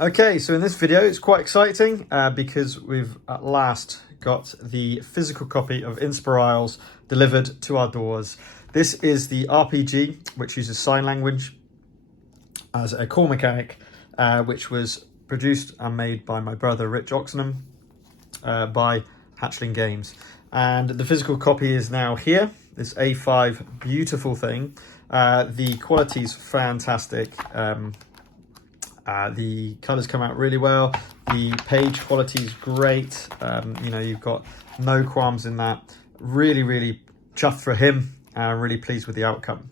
Okay, so in this video it's quite exciting because we've at last got the physical copy of Inspirisles delivered to our doors. This is the RPG which uses sign language as a core mechanic, which was produced and made by my brother Rich Oxenham by Hatchling Games. And the physical copy is now here, this A5 beautiful thing. The quality is fantastic. The colours come out really well. The page quality is great. You've got no qualms in that. Really chuffed for him. Really pleased with the outcome.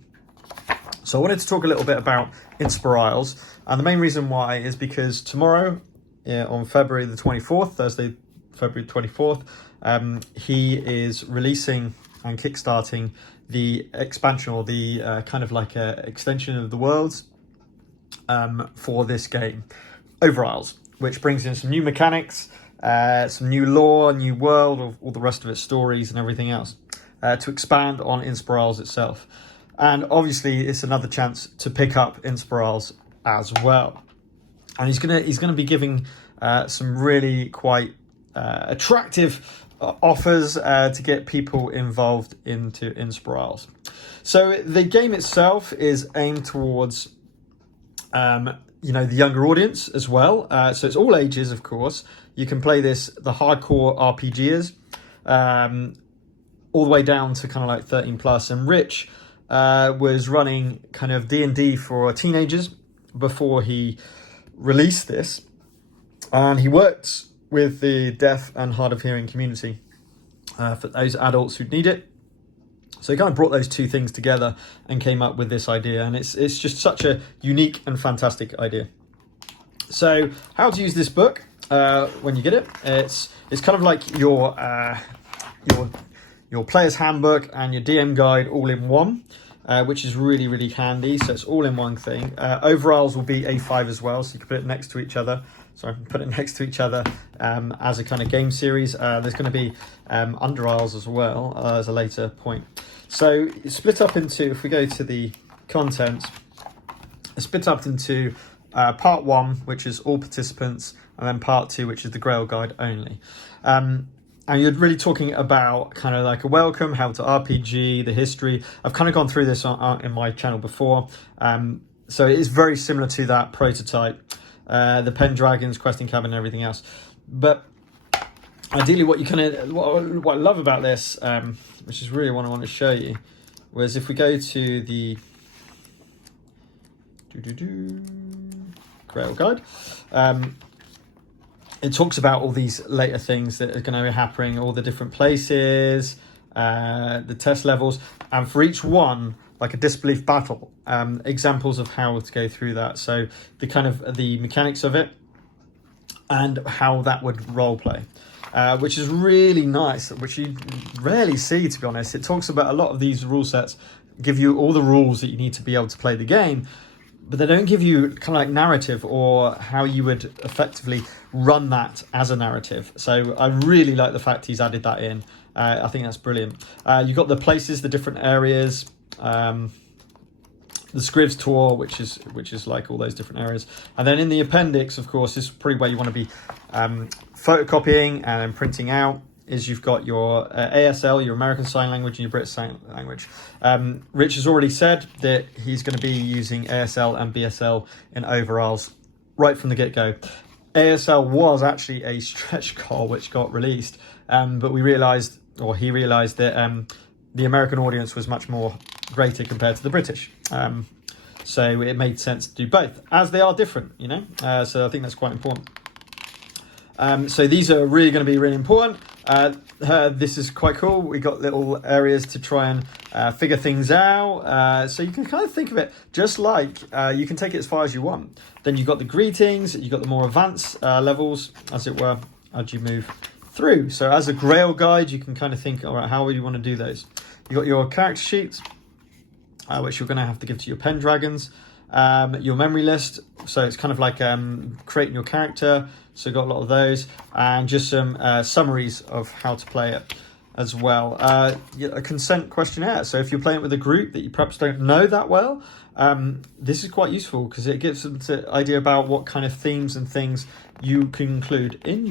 So I wanted to talk a little bit about Inspirisles, and the main reason why is because tomorrow, on February the 24th, Thursday, February 24th, he is releasing and kickstarting the expansion, or the kind of like a extension of the worlds for this game, Overisles, which brings in some new mechanics, some new lore, new world, all the rest of its stories and everything else, to expand on Inspirisles itself. And obviously it's another chance to pick up Inspirisles as well. And he's gonna be giving some really quite attractive offers to get people involved into Inspirisles. So the game itself is aimed towards the younger audience as well. So it's all ages, of course. You can play this, the hardcore RPGers, all the way down to kind of like 13 plus. And Rich was running kind of D&D for teenagers before he released this. And he worked with the deaf and hard of hearing community for those adults who need it. So he kind of brought those two things together and came up with this idea, and it's just such a unique and fantastic idea. So how to use this book when you get it? It's kind of like your player's handbook and your DM guide all in one, which is really handy. So it's all in one thing. Overisles will be A5 as well, so you can put it next to each other. As a kind of game series. There's going to be Underisles as well as a later point. So it's split up into, if we go to the content, it's split up into part 1, which is all participants, and then part 2, which is the Grail guide only. And you're really talking about kind of like a welcome, how to RPG, the history. I've kind of gone through this in my channel before. So it is very similar to that prototype. The Pendragon's questing cabin and everything else, but ideally what I love about this, which is really what I want to show you, was if we go to the Grail guide, it talks about all these later things that are going to be happening, all the different places, the test levels, and for each one, like a disbelief battle, examples of how to go through that. So the kind of the mechanics of it and how that would role play, which is really nice, which you rarely see, to be honest. It talks about a lot of these rule sets, give you all the rules that you need to be able to play the game, but they don't give you kind of like narrative or how you would effectively run that as a narrative. So I really like the fact he's added that in. I think that's brilliant. You've got the places, the different areas, the Scrivs tour, which is like all those different areas, and then in the appendix, of course, is probably where you want to be photocopying and then printing out. Is you've got your ASL, your American Sign Language, and your British Sign Language. Rich has already said that he's going to be using ASL and BSL in Overisles right from the get-go. ASL was actually a stretch goal which got released, but he realised that the American audience was much more greater compared to the British. So it made sense to do both, as they are different, so I think that's quite important. So these are really going to be really important. This is quite cool. We got little areas to try and figure things out. So you can kind of think of it just like you can take it as far as you want. Then you've got the greetings, you've got the more advanced levels, as it were, as you move through. So as a Grail guide, you can kind of think, all right, how would you want to do those? You've got your character sheets, which you're going to have to give to your Pendragons. Your memory list, so it's kind of like creating your character, so you've got a lot of those, and just some summaries of how to play it. as well. A consent questionnaire. So if you're playing with a group that you perhaps don't know that well, this is quite useful because it gives them the idea about what kind of themes and things you can include in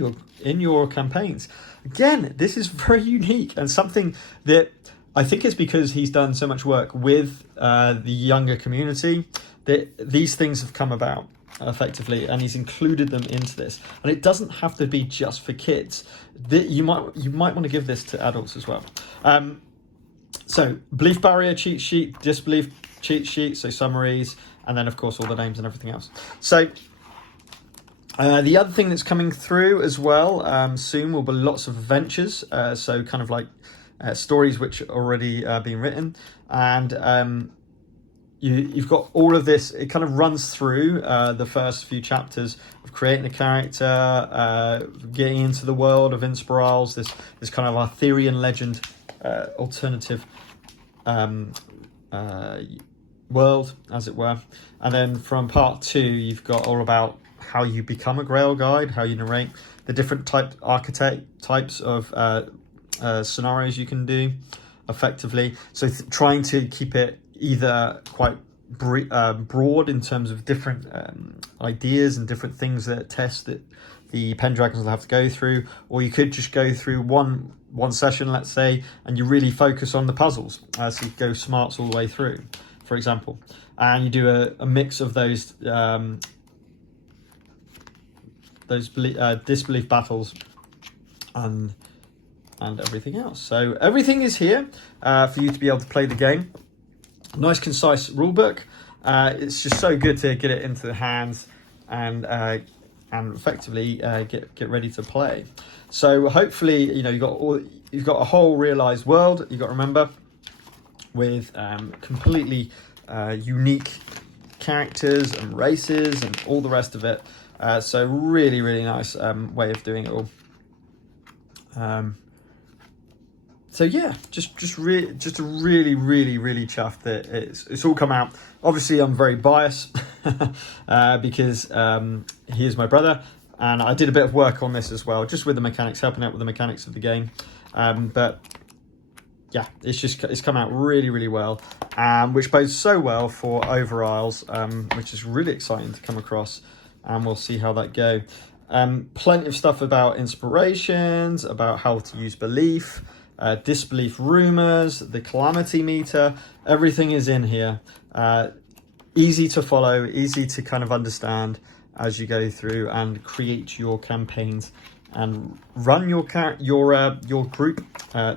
your campaigns. Again, this is very unique and something that I think it's because he's done so much work with the younger community that these things have come about effectively, and he's included them into this. And it doesn't have to be just for kids. You might want to give this to adults as well. So belief barrier cheat sheet, disbelief cheat sheet, so summaries, and then of course all the names and everything else. So the other thing that's coming through as well soon will be lots of adventures, so kind of like stories which are already being written, and you've got all of this. It kind of runs through the first few chapters of creating a character, getting into the world of Inspirisles, this kind of Arthurian legend, alternative world, as it were. And then from part 2, you've got all about how you become a Grail guide, how you narrate, the different types of scenarios you can do effectively. So trying to keep it either quite broad in terms of different ideas and different things that test that the Pendragons will have to go through, or you could just go through one session, let's say, and you really focus on the puzzles, so you go smarts all the way through, for example, and you do a mix of those disbelief battles and everything else. So everything is here for you to be able to play the game. Nice concise rule book. It's just so good to get it into the hands and effectively get ready to play. So hopefully, you've got a whole realized world. You've got to remember with completely unique characters and races and all the rest of it. So really, really nice way of doing it all. So yeah, just really chuffed that it's all come out. Obviously, I'm very biased because he is my brother, and I did a bit of work on this as well, just with the mechanics, helping out with the mechanics of the game. But yeah, it's come out really, really well, which bodes so well for Overisles, which is really exciting to come across, and we'll see how that go. Plenty of stuff about inspirations, about how to use belief. Disbelief rumors, the calamity meter, everything is in here. Easy to follow, easy to kind of understand as you go through and create your campaigns and run your group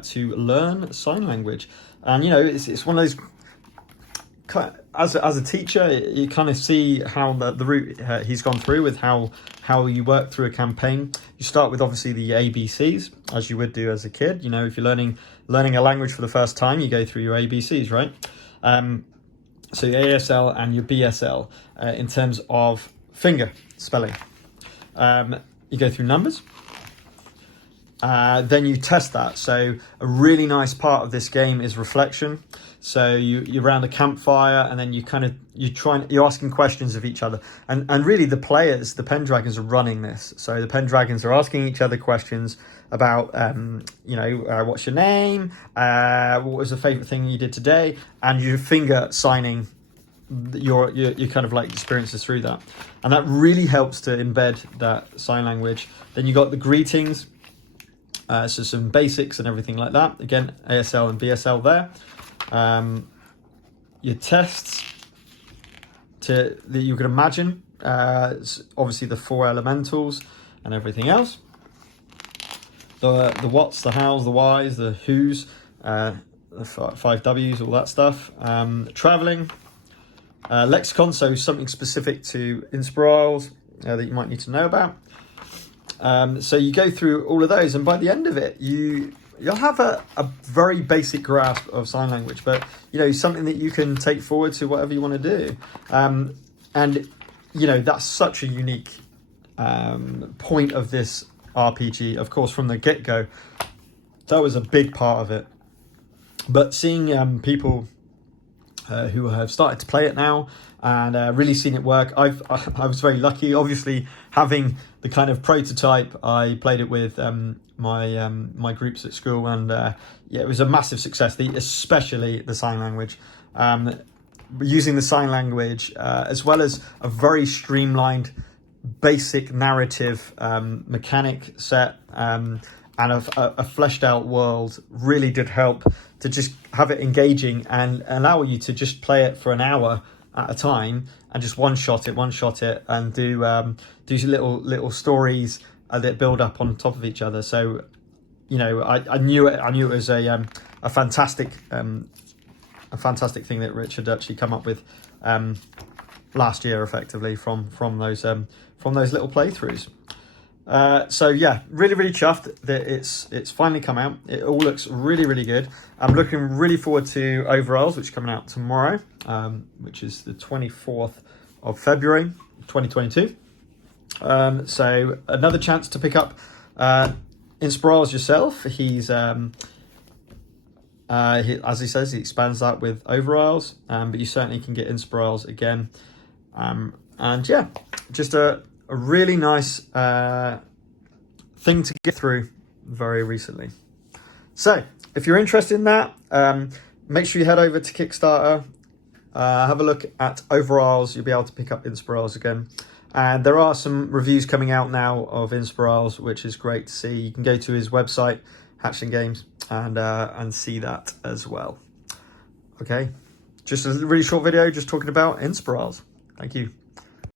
to learn sign language. And it's one of those. As a teacher, you kind of see how the route he's gone through with how you work through a campaign. You start with obviously the ABCs, as you would do as a kid. If you're learning a language for the first time, you go through your ABCs, right? So your ASL and your BSL in terms of finger spelling. You go through numbers. Then you test that. So a really nice part of this game is reflection. So you're around a campfire, and then you're asking questions of each other, and really the players, the Pendragons, are running this. So the Pendragons are asking each other questions about what's your name, what was the favorite thing you did today, and your finger signing your kind of like experiences through that, and that really helps to embed that sign language. Then you got the greetings, so some basics and everything like that. Again, ASL and BSL there. Your tests that you can imagine, obviously the 4 elementals and everything else. The whats, the hows, the whys, the whos, the 5 Ws, all that stuff. Traveling, lexicon, so something specific to Inspirisles that you might need to know about. So you go through all of those, and by the end of it, you'll have a very basic grasp of sign language, but something that you can take forward to whatever you want to do. And that's such a unique point of this RPG. Of course, from the get-go, that was a big part of it. But seeing people who have started to play it now and really seen it work. I was very lucky, obviously, having the kind of prototype. I played it with my groups at school, and yeah, it was a massive success, especially the sign language. Using the sign language as well as a very streamlined basic narrative mechanic set and a fleshed out world really did help to just have it engaging and allow you to just play it for an hour at a time and just one shot it and do little stories that build up on top of each other. So you know, I knew it was a fantastic thing that Richard actually come up with last year, effectively from those little playthroughs. So yeah, really chuffed that it's finally come out. It all looks really good. I'm looking really forward to Overisles, which is coming out tomorrow, which is the 24th of February 2022. So another chance to pick up Inspiriles yourself. He's as he says, he expands that with Overisles, but you certainly can get Inspiriles again. And yeah, just a really nice thing to get through very recently. So if you're interested in that, make sure you head over to Kickstarter, have a look at Overisles. You'll be able to pick up Inspiriles again. And there are some reviews coming out now of Inspiriles, which is great to see. You can go to his website, Hatchling Games, and see that as well. Okay, just a really short video just talking about Inspiriles. Thank you.